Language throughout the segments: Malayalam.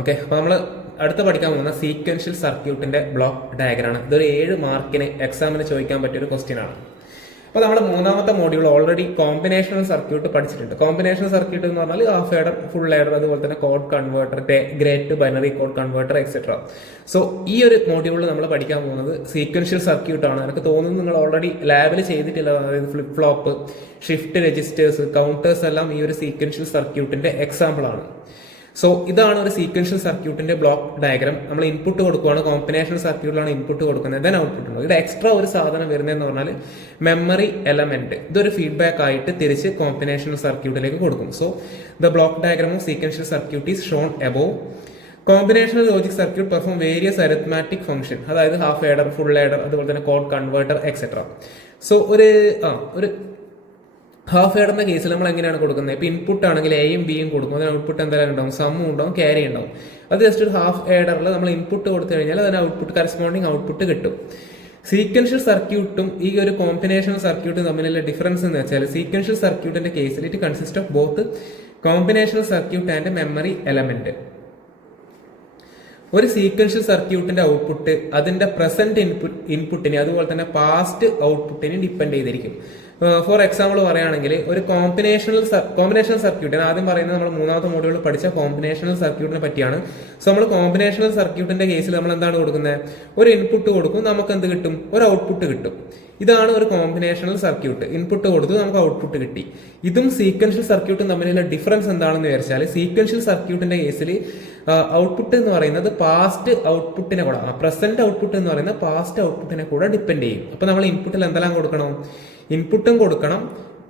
ഓക്കെ, അപ്പോൾ നമ്മൾ അടുത്ത് പഠിക്കാൻ പോകുന്ന സീക്വൻഷ്യൽ സർക്യൂട്ടിന്റെ ബ്ലോക്ക് ഡയഗ്രാമാണ്. ഇതൊരു 7 മാർക്കിന് എക്സാമിന് ചോദിക്കാൻ പറ്റിയ ഒരു ക്വസ്റ്റ്യൻ ആണ്. അപ്പോൾ നമ്മൾ മൂന്നാമത്തെ മോഡ്യൂൾ ഓൾറെഡി കോമ്പിനേഷണൽ സർക്യൂട്ട് പഠിച്ചിട്ടുണ്ട്. കോമ്പിനേഷണൽ സർക്യൂട്ട് എന്ന് പറഞ്ഞാൽ ഹാഫ് ആഡർ, ഫുൾ ആഡർ, അതുപോലെ തന്നെ code converter, great binary code converter etcetera. So ഈ ഒരു മോഡ്യൂളിൽ നമ്മൾ പഠിക്കാൻ പോകുന്നത് സീക്വൻഷ്യൽ സർക്യൂട്ട് ആണ്. എനിക്ക് തോന്നുന്നു നിങ്ങൾ ഓൾറെഡി ലാബിൽ ചെയ്തിട്ടില്ല. അതായത് flip flop, shift registers, counters എല്ലാം ഈ ഒരു സീക്വൻഷ്യൽ സർക്യൂട്ടിന്റെ എക്സാമ്പിൾ ആണ്. സോ ഇതാണ് ഒരു സീക്വൻഷ്യൽ സർക്യൂട്ടിന്റെ ബ്ലോക്ക് ഡയഗ്രാം. നമ്മൾ ഇൻപുട്ട് കൊടുക്കുകയാണ്, കോമ്പിനേഷണൽ സർക്യൂട്ടിലാണ് ഇൻപുട്ട് കൊടുക്കുന്നത്, ദെൻ ഔട്ട്പുട്ട് ഉണ്ട്. ഇത് എക്സ്ട്രാ ഒരു സാധനം വരുന്നതെന്ന് പറഞ്ഞാൽ മെമ്മറി എലമെന്റ്. ഇതൊരു ഫീഡ്ബാക്ക് ആയിട്ട് തിരിച്ച് കോമ്പിനേഷണൽ സർക്യൂട്ടിലേക്ക് കൊടുക്കും. So the block diagram of sequential circuit is shown above. Combinational logic circuit perform various arithmetic function, അതായത് ഹാഫ് ആഡർ, ഫുൾ ആഡർ, അതുപോലെ തന്നെ കോഡ് കൺവേർട്ടർ എക്സെട്ര. സോ ഒരു ഹാഫ് ആഡറിന്റെ കേസിൽ നമ്മൾ എങ്ങനെയാണ് കൊടുക്കുന്നത്? ഇപ്പൊ ഇൻപുട്ട് ആണെങ്കിൽ എയും ബിയും കൊടുക്കും, അതിന് ഔട്ട്പുട്ട് എന്തായാലും ഉണ്ടാവും, സമ്മും ഉണ്ടാവും, ക്യാരി ഉണ്ടാവും. അത് ജസ്റ്റ് ഒരു ഹാഫ് ആഡറിൽ നമ്മൾ ഇൻപുട്ട് കൊടുത്തു കഴിഞ്ഞാൽ അതിന് ഔട്ട്പുട്ട് കറസ്പോണ്ടിങ് ഔട്ട്പുട്ട് കിട്ടും. സീക്വൻഷ്യൽ സർക്യൂട്ടും ഈ ഒരു കോമ്പിനേഷണൽ സർക്യൂട്ടും തമ്മിലുള്ള ഡിഫറൻസ് എന്ന് വെച്ചാൽ സീക്വൻഷ്യൽ സർക്യൂട്ടിന്റെ കേസിൽ it consist of both combinational circuit and memory element. ഒരു സീക്വൻഷ്യൽ സർക്യൂട്ടിന്റെ ഔട്ട്പുട്ട് അതിന്റെ പ്രസന്റ് ഇൻപുട്ടിനെ അതുപോലെ തന്നെ പാസ്റ്റ് ഔട്ട്പുട്ടിനെ ഡിപ്പെൻഡ് ചെയ്തിരിക്കും. ഫോർ എക്സാമ്പിൾ പറയുകയാണെങ്കിൽ ഒരു കോമ്പിനേഷണൽ സർക്യൂട്ട്, ആദ്യം പറയുന്നത് നമ്മൾ മൂന്നാമത്തെ മോഡ്യൂളിൽ പഠിച്ച കോമ്പിനേഷണൽ സർക്യൂട്ടിനെ പറ്റിയാണ്. സോ നമ്മൾ കോമ്പിനേഷണൽ സർക്യൂട്ടിന്റെ കേസിൽ നമ്മൾ എന്താണ് കൊടുക്കുന്നത്? ഒരു ഇൻപുട്ട് കൊടുക്കും, നമുക്ക് എന്ത് കിട്ടും? ഒരു ഔട്ട്പുട്ട് കിട്ടും. ഇതാണ് ഒരു കോമ്പിനേഷണൽ സർക്യൂട്ട്. ഇൻപുട്ട് കൊടുത്തു, നമുക്ക് ഔട്ട്പുട്ട് കിട്ടി. ഇതും സീക്വൻഷ്യൽ സർക്യൂട്ടും തമ്മിലുള്ള ഡിഫറൻസ് എന്താണെന്ന് വിചാരിച്ചാൽ സീക്വൻഷ്യൽ സർക്യൂട്ടിന്റെ കേസിൽ ഔട്ട്പുട്ട് എന്ന് പറയുന്നത് പാസ്റ്റ് ഔട്ട്പുട്ടിനെ കൂടെ, പ്രസന്റ് ഔട്ട്പുട്ട് എന്ന് പറയുന്നത് പാസ്റ്റ് ഔട്ട്പുട്ടിനെ കൂടെ ഡിപ്പെൻഡ് ചെയ്യും. അപ്പൊ നമ്മൾ ഇൻപുട്ടിൽ എന്തെല്ലാം കൊടുക്കണം? ഇൻപുട്ടും കൊടുക്കണം,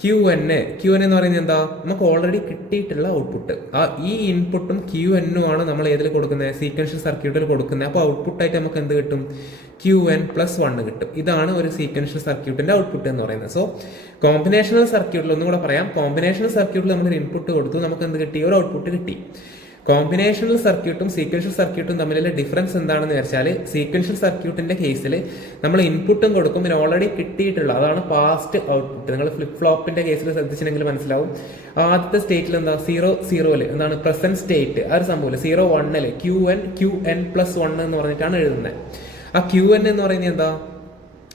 ക്യു എൻ എന്ന് പറയുന്നത് എന്താ? നമുക്ക് ഓൾറെഡി കിട്ടിയിട്ടുള്ള ഔട്ട്പുട്ട്. ഈ ഇൻപുട്ടും ക്യു എന്നും ആണ് നമ്മൾ ഏതിൽ കൊടുക്കുന്നത്? സീക്വൻഷ്യൽ സർക്യൂട്ടിൽ കൊടുക്കുന്നത്. അപ്പോൾ ഔട്ട്പുട്ടായിട്ട് നമുക്ക് എന്ത് കിട്ടും? QN+1 കിട്ടും. ഇതാണ് ഒരു സീക്വൻഷ്യൽ സർക്യൂട്ടിന്റെ ഔട്ട്പുട്ട് എന്ന് പറയുന്നത്. സോ കോമ്പിനേഷണൽ സർക്യൂട്ടിൽ ഒന്നും കൂടെ പറയാം, കോമ്പിനേഷണൽ സർക്യൂട്ടിൽ നമ്മൾ ഇൻപുട്ട് കൊടുത്തു, നമുക്ക് എന്ത് കിട്ടി? ഒരു ഔട്ട്പുട്ട് കിട്ടി. കോമ്പിനേഷണൽ സർക്യൂട്ടും സീക്വൻഷ്യൽ സർക്യൂട്ടും തമ്മിലുള്ള ഡിഫറൻസ് എന്താണെന്ന് വെച്ചാൽ സീക്വൻഷ്യൽ സർക്യൂട്ടിന്റെ കേസിൽ നമ്മൾ ഇൻപുട്ടും കൊടുക്കും, പിന്നെ ഓൾറെഡി കിട്ടിയിട്ടുള്ള അതാണ് പാസ്റ്റ് ഔട്ട്പുട്ട്. നിങ്ങൾ ഫ്ലിപ്പ് ഫ്ലോപ്പിന്റെ കേസിൽ ശ്രദ്ധിച്ചിട്ടുണ്ടെങ്കിൽ മനസ്സിലാവും. ആദ്യത്തെ സ്റ്റേറ്റിൽ എന്താ? 0 എന്താണ്? Present state. ആ ഒരു സംഭവം 0 QN+1 എന്ന് പറഞ്ഞിട്ടാണ് എഴുതുന്നത്. ആ QN എന്ന് പറയുന്നത് എന്താ?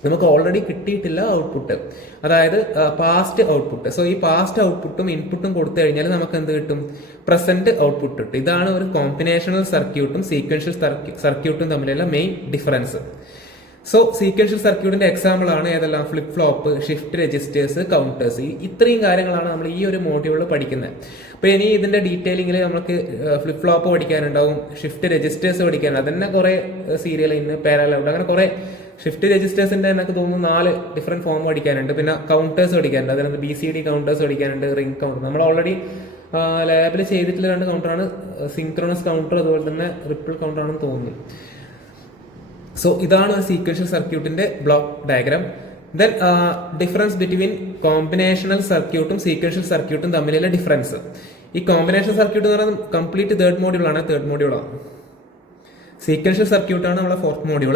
നമുക്ക് ഓൾറെഡി കിട്ടിയിട്ടില്ല ഔട്ട്പുട്ട്, അതായത് പാസ്റ്റ് ഔട്ട്പുട്ട്. സോ ഈ പാസ്റ്റ് ഔട്ട്പുട്ടും ഇൻപുട്ടും കൊടുത്തു കഴിഞ്ഞാൽ നമുക്ക് എന്ത് കിട്ടും? പ്രസന്റ് ഔട്ട്പുട്ട് കിട്ടും. ഇതാണ് ഒരു കോമ്പിനേഷണൽ സർക്യൂട്ടും സീക്വൻഷ്യൽ സർക്യൂട്ടും തമ്മിലുള്ള മെയിൻ ഡിഫറൻസ്. സോ സീക്വൻഷ്യൽ സർക്യൂട്ടിന്റെ എക്സാമ്പിൾ ആണ് ഏതെല്ലാം? Flip flop, shift registers, counters. ഇത്രയും കാര്യങ്ങളാണ് നമ്മൾ ഈ ഒരു മോഡ്യൂളിൽ പഠിക്കുന്നത്. അപ്പൊ ഇനി ഇതിന്റെ ഡീറ്റെയിലിംഗിൽ നമുക്ക് ഫ്ലിപ്പ് ഫ്ലോപ്പ് പഠിക്കാനുണ്ടാവും, ഷിഫ്റ്റ് രജിസ്റ്റേഴ്സ് പഠിക്കാനുണ്ട്. അതന്നെ കുറെ സീരിയൽ ഇന്ന് പാരലൽ അങ്ങനെ കുറെ ഷിഫ്റ്റ് രജിസ്റ്റേഴ്സിന്റെ എനിക്ക് തോന്നുന്നു 4 ഡിഫറെന്റ് ഫോം പഠിക്കാനുണ്ട്. പിന്നെ കൗണ്ടേഴ്സ് പഠിക്കാനുണ്ട്, അതിനകത്ത് BCD കൗണ്ടേഴ്സ് പഠിക്കാനുണ്ട്, റിംഗ് കൗണ്ടർ. നമ്മൾ ഓൾറെഡി ലാബിൽ ചെയ്തിട്ടുള്ള 2 കൗണ്ടറാണ്, സിങ്ക്രണസ് കൗണ്ടർ അതുപോലെ തന്നെ റിപ്പിൾ കൗണ്ടർ ആണെന്ന് തോന്നുന്നു. സോ ഇതാണ് ഒരു സീക്വൻഷ്യൽ സർക്യൂട്ടിന്റെ block diagram. Then difference between combinational സർക്യൂട്ടും സീക്വൻഷ്യൽ സർക്യൂട്ടും തമ്മിലുള്ള ഡിഫറൻസ്. ഈ കോമ്പിനേഷൻ സർക്യൂട്ട് എന്ന് പറയുന്നത് കംപ്ലീറ്റ് തേർഡ് മോഡ്യൂളാണ്. സീക്വൻഷ്യൽ സർക്യൂട്ടാണ് നമ്മളെ 4th മോഡ്യൂൾ.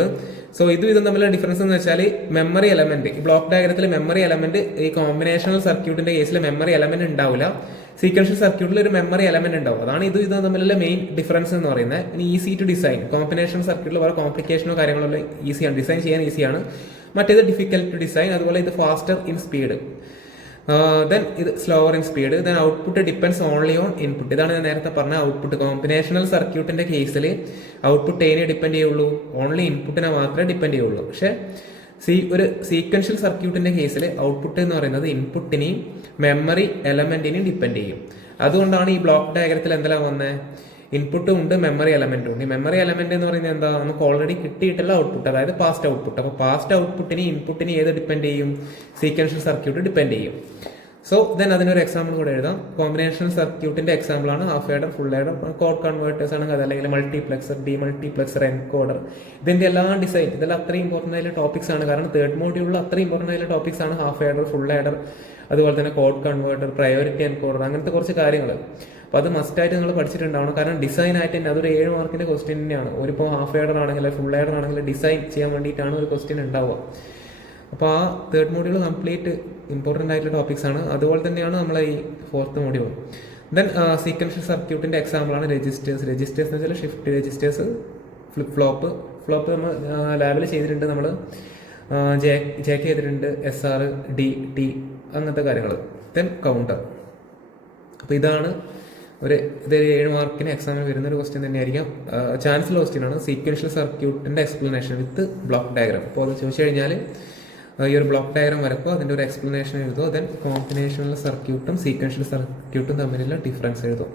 സോ ഇതും തമ്മിലുള്ള ഡിഫറൻസ് എന്ന് വെച്ചാൽ മെമ്മറി എലമെന്റ്, ഈ ബ്ലോക്ക് ഡയഗ്രത്തിൽ മെമ്മറി എലമെന്റ്, ഈ കോമ്പിനേഷണൽ സർക്യൂട്ടിന്റെ കേസിൽ മെമ്മറി എലമെന്റ് ഉണ്ടാവില്ല. സീക്വൻഷ്യൽ സർക്യൂട്ടിൽ ഒരു മെമ്മറി എലമെന്റ് ഉണ്ടാവും. അതാണ് ഇതും തമ്മിലുള്ള മെയിൻ ഡിഫറൻസ് എന്ന് പറയുന്നത്. ഇനി ഈസി ടു ഡിസൈൻ. കോമ്പിനേഷൻ സർക്യൂട്ടിൽ വേറെ കോംപ്ലിക്കേഷനോ കാര്യങ്ങളോ ഈസിയാണ്, ഡിസൈൻ ചെയ്യാൻ ഈസിയാണ്. മറ്റേത് ഡിഫിക്കൽട്ട് ടു ഡിസൈൻ. അതുപോലെ ഇത് ഫാസ്റ്റർ ഇൻ സ്പീഡ്, ദെൻ ഇത് slower in speed. Then output depends only on input. ഇതാണ് ഞാൻ നേരത്തെ പറഞ്ഞ ഔട്ട്പുട്ട്. കോമ്പിനേഷണൽ സർക്യൂട്ടിന്റെ കേസിൽ ഔട്ട്പുട്ട് ഏതിനെ ഡിപ്പെൻഡ് ചെയ്യുള്ളൂ? ഓൺലി ഇൻപുട്ടിനെ മാത്രമേ ഡിപ്പെൻഡ് ചെയ്യുള്ളൂ. പക്ഷെ ഒരു സീക്വൻഷ്യൽ സർക്യൂട്ടിന്റെ കേസിൽ ഔട്ട്പുട്ട് എന്ന് പറയുന്നത് ഇൻപുട്ടിനെയും മെമ്മറി എലമെന്റിനെയും ഡിപ്പെൻഡ് ചെയ്യും. അതുകൊണ്ടാണ് ഈ ബ്ലോക്ക് ഡയഗ്രത്തിൽ എന്തെല്ലാം വന്നത്? ഇൻപുട്ടും ഉണ്ട്, മെമ്മറി എലമെന്റും ഉണ്ട്. ഈ മെമ്മറി എലമെന്റ് എന്ന് പറയുന്നത് എന്താ? നമുക്ക് ഓൾറെഡി കിട്ടിയിട്ടുള്ള ഔട്ട്പുട്ട്, അതായത് പാസ്റ്റ് ഔട്ട്പുട്ട്. അപ്പോൾ പാസ്റ്റ് ഔട്ട്പുട്ടിന് ഇൻപുട്ടിന് ഏത് ഡിപ്പെൻഡ് ചെയ്യും? സീക്വൻഷ്യൽ സർക്യൂട്ട് ഡിപ്പെൻഡ് ചെയ്യും. സോ ദെൻ അതിനൊരു എക്സാമ്പിൾ കൂടെ എഴുതാം. കോമ്പിനേഷണൽ സർക്യൂട്ടിന്റെ എക്സാമ്പിൾ ആണ് half adder, full adder, code converters ആണെങ്കിൽ അതല്ലെങ്കിൽ മൾട്ടിപ്ലക്സർ, ഡിമൾട്ടിപ്ലക്സർ, എൻകോഡർ. ഇതിന്റെ എല്ലാ ഡിസൈൻ ഇതെല്ലാം അത്രയും ഇമ്പോർട്ടൻ്റ് ആയിട്ടുള്ള ടോപ്പിക്സ് ആണ്. കാരണം തേർഡ് മോഡ്യൂളിൽ അത്രയും ഇമ്പോർട്ടൻ്റ് ആയിട്ടുള്ള ടോപ്പിക്സ് ആണ് ഹാഫ് ആഡർ, ഫുൾ ആഡർ, അതുപോലെ തന്നെ കോഡ് കൺവേർട്ടർ, പ്രയോറിറ്റി എൻകോഡർ, അങ്ങനത്തെ കുറച്ച് കാര്യങ്ങൾ. അപ്പോൾ അത് മസ്റ്റായിട്ട് നിങ്ങൾ പഠിച്ചിട്ടുണ്ടാവണം. കാരണം ഡിസൈൻ ആയിട്ട് തന്നെ അതൊരു 7 മാർക്കിന്റെ ക്വസ്റ്റ്യൻ തന്നെയാണ്. ഒരിപ്പോൾ ഹാഫ് ആഡർ ആണെങ്കിൽ ഫുൾ ആഡർ ആണെങ്കിൽ ഡിസൈൻ ചെയ്യാൻ വേണ്ടിയിട്ടാണ് ഒരു ക്വസ്റ്റ്യൻ ഉണ്ടാവുക. അപ്പോൾ ആ തേർഡ് മോഡ്യൂൾ കംപ്ലീറ്റ് ഇമ്പോർട്ടൻ്റ് ആയിട്ടുള്ള ടോപ്പിക്സ് ആണ്. അതുപോലെ തന്നെയാണ് നമ്മളെ ഈ 4th മോഡ്യൂൾ. ദെൻ സീക്വൻഷ്യൽ സർക്യൂട്ടിന്റെ എക്സാമ്പിൾ ആണ് രജിസ്റ്റേഴ്സ്. രജിസ്റ്റേഴ്സ് എന്ന് വെച്ചാൽ shift registers, flip flop. Flop നമ്മൾ ലാബിൽ ചെയ്തിട്ടുണ്ട്, നമ്മൾ ജെ ചെയ്തിട്ടുണ്ട്, SR, D, T അങ്ങനത്തെ കാര്യങ്ങൾ. Then counter. അപ്പോൾ ഇതാണ് ഇതൊരു 7 മാർക്കിന് എക്സാമിന് വരുന്ന ഒരു ക്വസ്റ്റ്യൻ തന്നെയായിരിക്കാം. ചാൻസുള്ള ക്വസ്റ്റ്യൻ ആണ്. സീക്വൻഷ്യൽ സർക്യൂട്ടിന്റെ എക്സ്പ്ലനേഷൻ വിത്ത് ബ്ലോക്ക് ഡയഗ്രാം. അപ്പോൾ അത് ചോദിച്ചു കഴിഞ്ഞാൽ ഈ ഒരു ബ്ലോക്ക് ഡയഗ്രാം വരപ്പോൾ അതിൻ്റെ ഒരു എക്സ്പ്ലനേഷൻ എഴുതുമോ, ദെൻ കോമ്പിനേഷണൽ സർക്യൂട്ടും സീക്വൻഷ്യൽ സർക്യൂട്ടും തമ്മിലുള്ള ഡിഫറൻസ് എഴുതും.